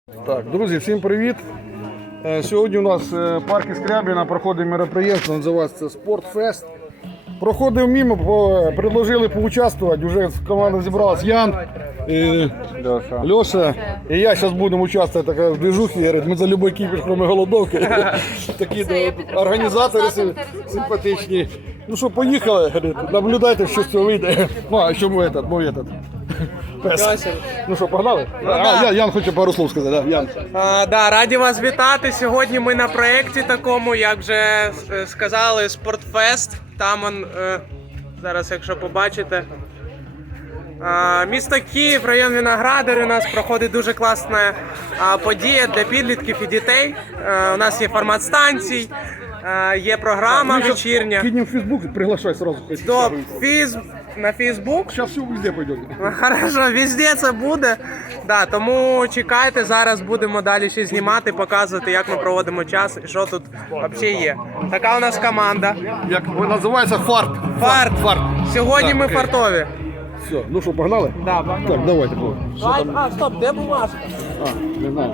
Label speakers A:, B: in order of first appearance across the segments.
A: Так, друзі, всім привіт! Сьогодні у нас в парку Скрябіна проходить мероприємство, називається «Спортфест». Проходив мимо, предложили поучаствувати, вже команда зібралась Ян, Льоша. І я зараз будемо участвувати в движухі, ми за будь-який кіпіш, крім голодовки. Такі організатори симпатичні. Ну що, поїхали, наблюдайте, що з цього вийде. Ну, а що мой этот. Пес. Ну що, погнали? Ян хоче пару слов сказати. Ян.
B: Раді вас вітати. Сьогодні ми на проєкті такому, як вже сказали, Спортфест. Там зараз, якщо побачите, місто Київ, район Виноградари, у нас проходить дуже класна подія для підлітків і дітей. У нас є формат станцій, є програма вечірня.
A: Кинем в Фейсбук, приглашай сразу.
B: На Фейсбук?
A: Зараз все везде пойде.
B: Хорошо, везде це буде. Да, тому чекайте, зараз будемо далі ще знімати, показувати, як ми проводимо час і що тут взагалі є. Така у нас команда.
A: Як називається фарт.
B: Фарт. Сьогодні ми фартові.
A: Все, ну що, погнали?
B: Да, погнали.
A: Так, давайте.
B: Стоп, де бумажка?
A: Не знаю.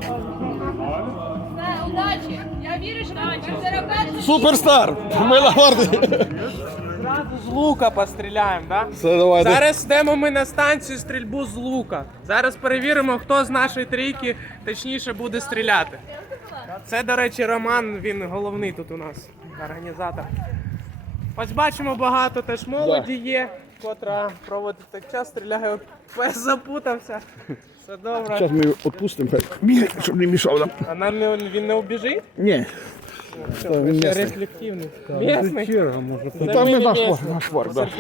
C: Удачі! Я вірю, що ви заробите.
A: Суперстар! Мила гвардія!
B: Зразу з лука постріляємо, так?
A: Все, давайте.
B: Зараз йдемо ми на станцію стрільбу з лука. Зараз перевіримо, хто з нашої трійки точніше буде стріляти. Це, до речі, Роман, він головний тут у нас, організатор. Ось бачимо, багато теж молоді є, котра проводить так час, стріляє, пес запутався. Все добре.
A: Зараз ми його відпустимо, щоб не мішав нам.
B: А нам він не убіжить?
A: Ні. Він
B: Ще
A: місний.
B: рефлективний. Місний?
A: Там не наш фарт, да.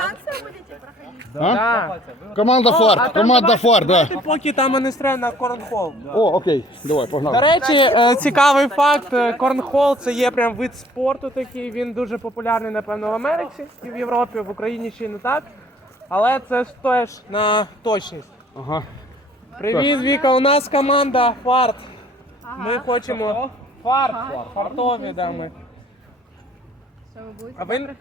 A: Команда фарт, да.
B: Поки там ми не стріляємо на корнхол.
A: О, окей, давай,
B: До
A: погнали.
B: речі, цікавий факт, корнхол це є прям вид спорту такий, він дуже популярний, напевно, в Америці і в Європі, в Україні ще не так. Але це теж на точність.
A: Ага.
B: Привіт, Віка, у нас команда фарт. Ми хочемо фартові, да, ми. А ви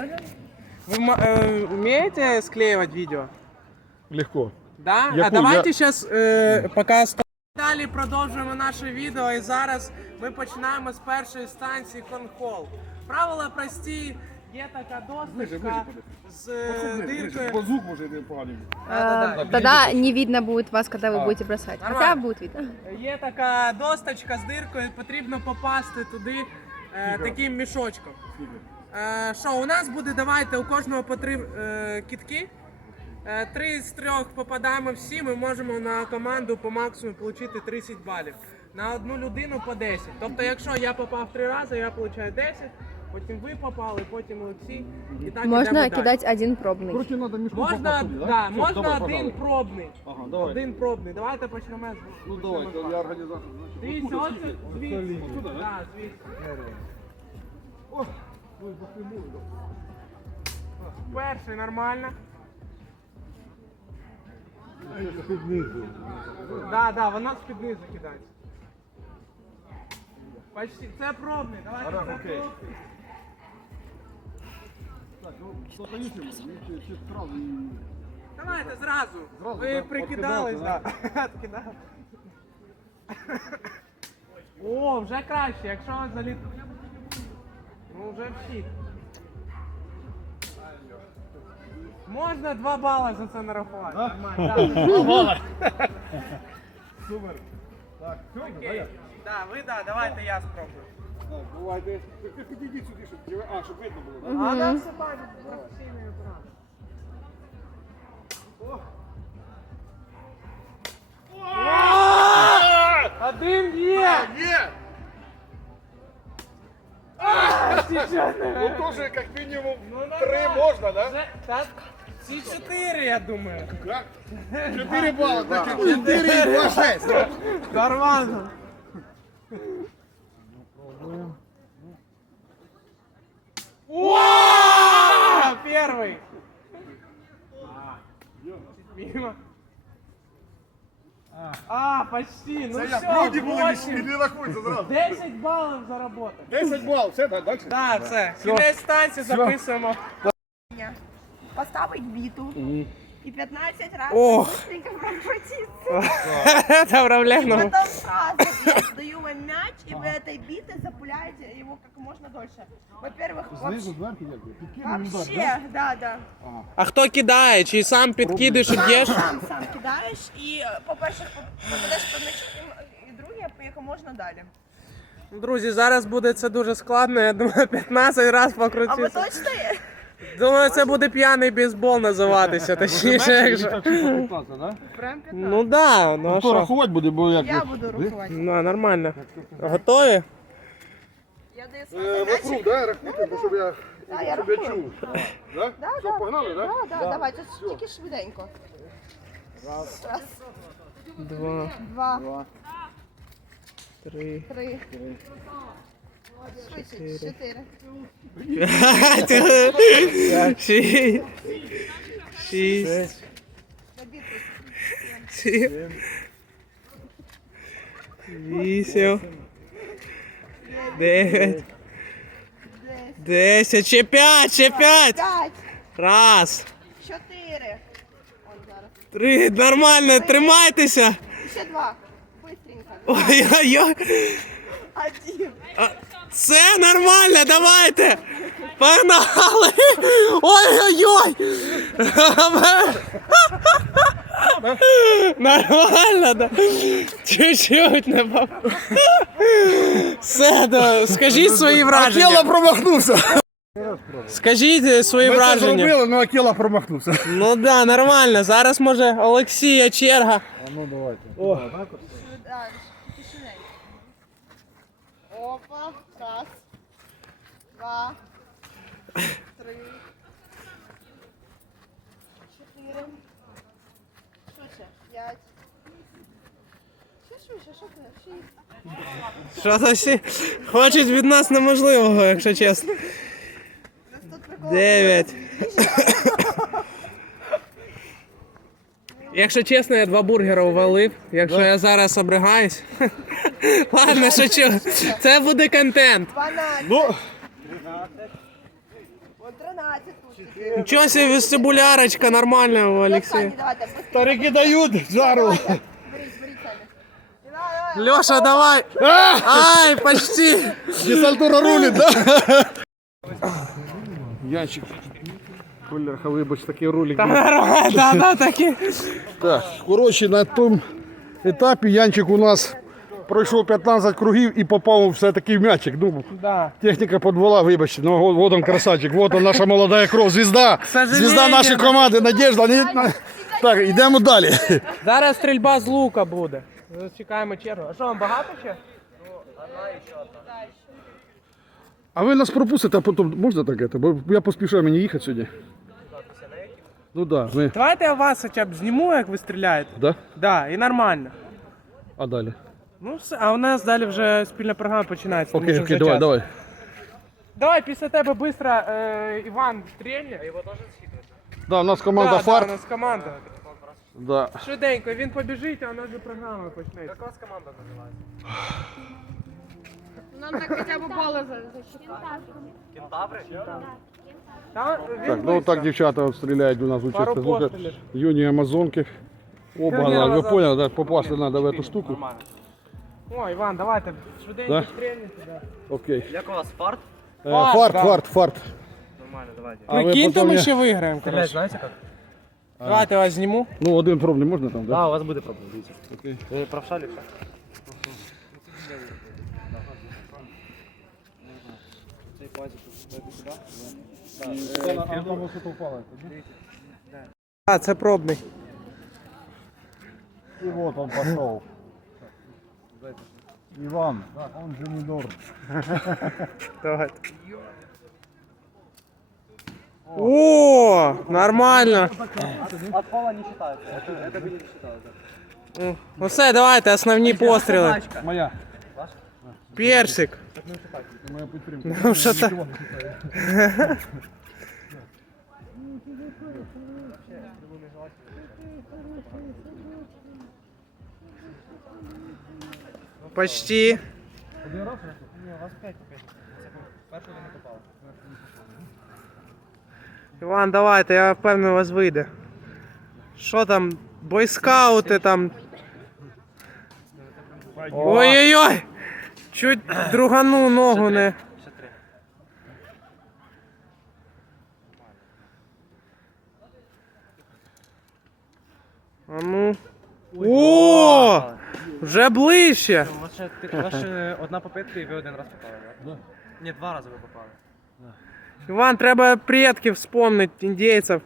B: вмієте склеювати відео?
A: Легко.
B: Да?
A: Яку?
B: А давайте зараз поки далі продовжуємо наше відео, і зараз ми починаємо з першої станції Корнхол. Правила прості, є така досточка з диркою.
A: Звук може йти поганий.
C: Тогда не видно будет вас, когда вы будете бросать. Хотя
B: Нормально.
C: будет видно.
B: Є така досточка з диркою, потрібно попасти туди таким мішочком. Що, у нас буде, давайте, у кожного по 3 кітки. 3 з 3 попадаємо всі, ми можемо на команду по максимуму отримати 30 балів. На одну людину по 10. Тобто, якщо я попав 3 рази, я отримую 10, потім ви попали, потім Олексій. І так
C: Можно
B: йдемо далі.
C: кидать один пробный.
A: Короче, надо мішку
B: Можна,
A: попасти, да?
B: да,
A: Все,
B: можна
A: давай,
B: один
A: погнали.
B: пробний.
A: Ага, давай.
B: Один пробний. Давайте почнемо з.
A: Ну давай, я організатор.
B: Дивіться, ось звідси.
A: Отсюда, да?
B: Да, звідси.
A: О, ой, запрямую.
B: Перший нормально. Да, вона з-під низу кидається. Почти. Це пробний. Давайте це
A: окей.
B: пробний.
A: Так, ну, что-то есть ему? Чи сразу?
B: Давайте зразу.
A: Зразу,
B: Ви
A: да?
B: прикидались,
A: Откидати,
B: так. Откидали. О, вже краще, якщо заліт. Ну вже всі. Можна 2 бали за це нарахувати. Нормально.
A: 2 бала. Супер. Так,
B: Окей. Да, ви да, давайте я спробую.
A: Так, давайте. Ти підійди сюди, щоб видно було, да?
B: А да, все бачу, професійний екран. Один є!
A: Є!
B: Сейчас,
A: Ну тоже как минимум 3 можно, да?
B: Так, ці 4, я думаю.
A: Как? 4 балла, значит 4 и 2, 6.
B: Нормально. О! Первый. Мимо. Почти. Ну
A: Я
B: все,
A: вроде было
B: 8.
A: не рахуется сразу.
B: 10 балів заработали.
A: 10 баллов, все, да, дальше?
B: Так, це. Кінець станції записуємо.
D: Поставить біту и 15 раз
B: Ох.
D: быстренько прокрутиться.
B: Це проблема.
D: Потом сразу я даю вам мяч, и вы этой битой запуляете его как можно дольше. Во-первых,
A: Знизу, зверху, як? Підкинемо,
D: вообще, да.
B: А хто кидає? Чи сам підкидиш і б'єш?
D: Сам кидаєш, і, по-перше, попадеш по м'ячу, і друге, по якому можна далі.
B: Друзі, зараз буде це дуже складно, я думаю, 15 разів
D: А ви
B: покрутитися.
D: точно є?
B: Думаю, це буде п'яний бейсбол називатися, точніше, якщо...
D: Прям 15.
B: Ну да, ну а
A: Хто
B: що?
A: рахувати буде, бо як?
D: Я буду рахувати.
B: Ну, нормально. Готові?
D: Я даю свій
A: Вокруг,
D: м'ячик.
A: да, рахуйте, бо щоб я
D: Я
A: щоб я
D: рахую.
A: чув. Да?
D: Да,
A: Все, погнали, да?
D: Да, давай, тут тільки швиденько. Раз,
B: Два,
D: два,
B: три,
D: три. Швидше, 4.
B: п'ять, шість, сім, вісім, 9, 10, ще 5, ще 5.
D: 5,
B: Раз,
D: 4. Он зараз.
B: 3, нормально, тримайтеся.
D: Ще 2. Быстренько.
B: Ой-ой-ой.
D: 1.
B: Це нормально, давайте. Погнали. Ой-ой-ой. Нормально, да. Чуть-чуть не попав. Все, да. Скажіть свої
A: Акела
B: враження.
A: промахнувся.
B: Скажіть свої
A: Ми це
B: враження.
A: зробили, але Акела промахнувся.
B: Ну да, нормально. Зараз може Олексія черга.
A: Ну давайте.
D: Далі. Тишиненько. Опа. Раз. 2. 3. 4. Швидше. 5. Ще швидше, що ти? 6.
B: Що то всі хочуть від нас неможливого, якщо чесно.
D: Тут прикол.
B: 9. Якщо чесно, я 2 бургера увалив. Якщо я зараз обригаюсь. Ладно, шучу. Це буде контент.
D: 12.
A: Ну,
D: Вон 13 тут.
B: Нічого собі вестибулярочка нормальна у Олексія.
D: Останній, давайте. Быстренько.
A: старики дають жару.
D: Беріть самі. Давай.
B: Льоша, давай. Ай, почти.
A: Десантура рулить, да? Янчик. Бляха, вибач, такий рулик.
B: Да, такі.
A: Так, коротше, на тому етапі Янчик у нас пройшов 15 кругів і попав все-таки в м'ячик. Ну,
B: Да.
A: техніка подвела, вибачте, ну вот он красавчик, вот он наша молода кров, звізда,
B: сожалению.
A: звізда нашої команди, Надежда. Так, йдемо далі.
B: Зараз стрільба з лука буде. Чекаємо чергу. А що, вам багато ще?
A: А ви нас пропустите, а потім можна таке? Бо я поспішаю мені їхати сьогодні. Ну так, да, ми.
B: Давайте я вас хоча б зніму, як ви стріляєте.
A: Да?
B: Да, і нормально.
A: А далі?
B: Ну все, а у нас далі вже спільна програма починається. тому
A: Окей,
B: що
A: окей,
B: вже
A: давай,
B: час.
A: давай.
B: Давай після тебе швидко Іван стрільне.
A: Да, у нас команда
B: Да,
A: фарт.
B: у нас команда.
A: Да.
B: Швиденько, він побіжить, а у нас вже програма почнеться. Як у вас команда називається?
C: Нам так хоча б бали засчитати.
A: Так, ну вот так дівчата от стріляють у нас
B: Пару
A: участь. Звука
B: пострілів.
A: юні амазонки. Оба,
B: Юні
A: да, ви
B: амазонки.
A: поняли, да, попасти треба в эту штуку.
B: О, Іван, давайте швиденько
A: Да?
B: стрільните. Да.
A: Окей.
E: Як у вас фарт?
A: Фарт,
B: Фарт, да.
A: фарт, фарт.
E: Нормально, давайте.
A: А ви
B: Прикиньте,
A: потім
B: ми
A: я-
B: ще виграємо. коротше.
E: знаєте як?
B: Давайте вас зніму.
A: Ну, один пробний можна там, да?
E: Да, у вас буде проблема, дивіться.
A: Окей.
E: Ви правша ліпша? Цей пазик сюди.
B: А, це пробний.
A: И вот он пошел. Иван, он же Мидор.
B: Давайте. О, нормально.
E: От пола не считается. Это бы не считалось.
B: Ну все, давайте, основні постріли.
A: Моя.
B: Персик.
A: Моя підтримка.
B: Ну що так? Почти. Іван, давайте, я впевнений, у вас вийде. Що там? Бойскаути там. Ой-ой-ой! Чуть другану ногу не.
E: Ще 3.
B: А ну. О! Вже ближче.
E: У вас ще одна попитка і ви один раз попали, так? Ні, 2 рази ви попали.
B: Іван, треба предків вспомнити, індейців.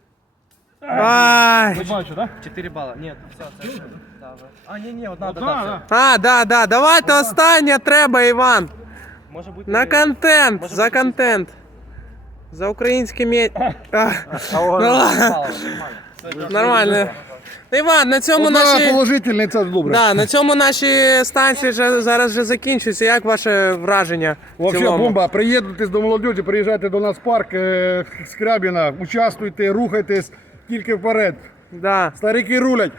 B: Ай!
A: Бачу, так?
E: 4 бали. Ні, все, це. Да, ви. А, ні, одна додався.
B: А, да, давайте останнє треба, Іван.
E: Може бути...
B: На контент,
E: Може
B: за
E: бути
B: контент. За українські мє... А, ну,
E: Нормально.
B: нормально. Іван, на цьому
A: Одна
B: наші...
A: положительний, це добре.
B: Да, на цьому наші станції зараз вже закінчуються. Як ваше враження? в
A: Вообще
B: цілому?
A: бомба. Приєднуйтесь до молодіжі, приїжджайте до нас в парк Скрябіна, участвуйте, рухайтесь тільки вперед.
B: Да.
A: Старики рулять.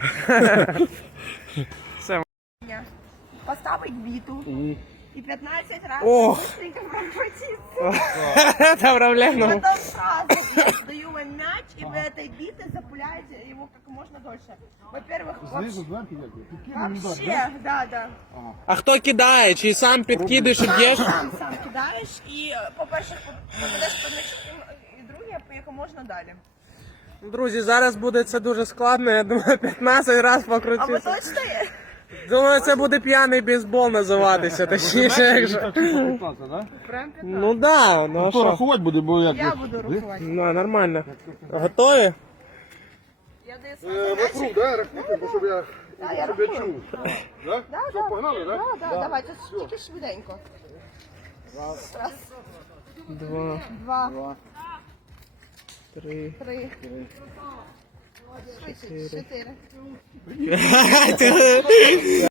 D: Поставить биту и 15 раз
B: Ох.
D: быстренько прокрутиться.
B: Це проблема.
D: Потом сразу я даю вам мяч, и вы этой битой запуляете его как можно дольше. Во-первых, вообще, да.
B: А хто кидає? Чи сам підкидиш і б'єш?
D: Сам кидаешь, и по-перше, попадешь по мячу, и друге, по можна далі.
B: Друзі, зараз буде це дуже складно. Я думаю, 15 разів
D: А ви
B: покрутитися.
D: точно є?
B: Думаю, це буде п'яний бейсбол називатися. Точніше, якщо...
D: Прям 15.
B: Ну да, ну а
A: Хто
B: що?
A: рахувати буде, бо як?
D: Я буду рахувати.
B: Ну, нормально. Готові?
D: Я даю свій
A: Вокруг,
D: мячик.
A: да, рахуйте, бо щоб я
D: Я
A: себе
D: рахую.
A: чув. Да? Що, погнали, да?
D: Да, давай, тут тільки швиденько. Раз, два,
B: 3.
D: 3, 4.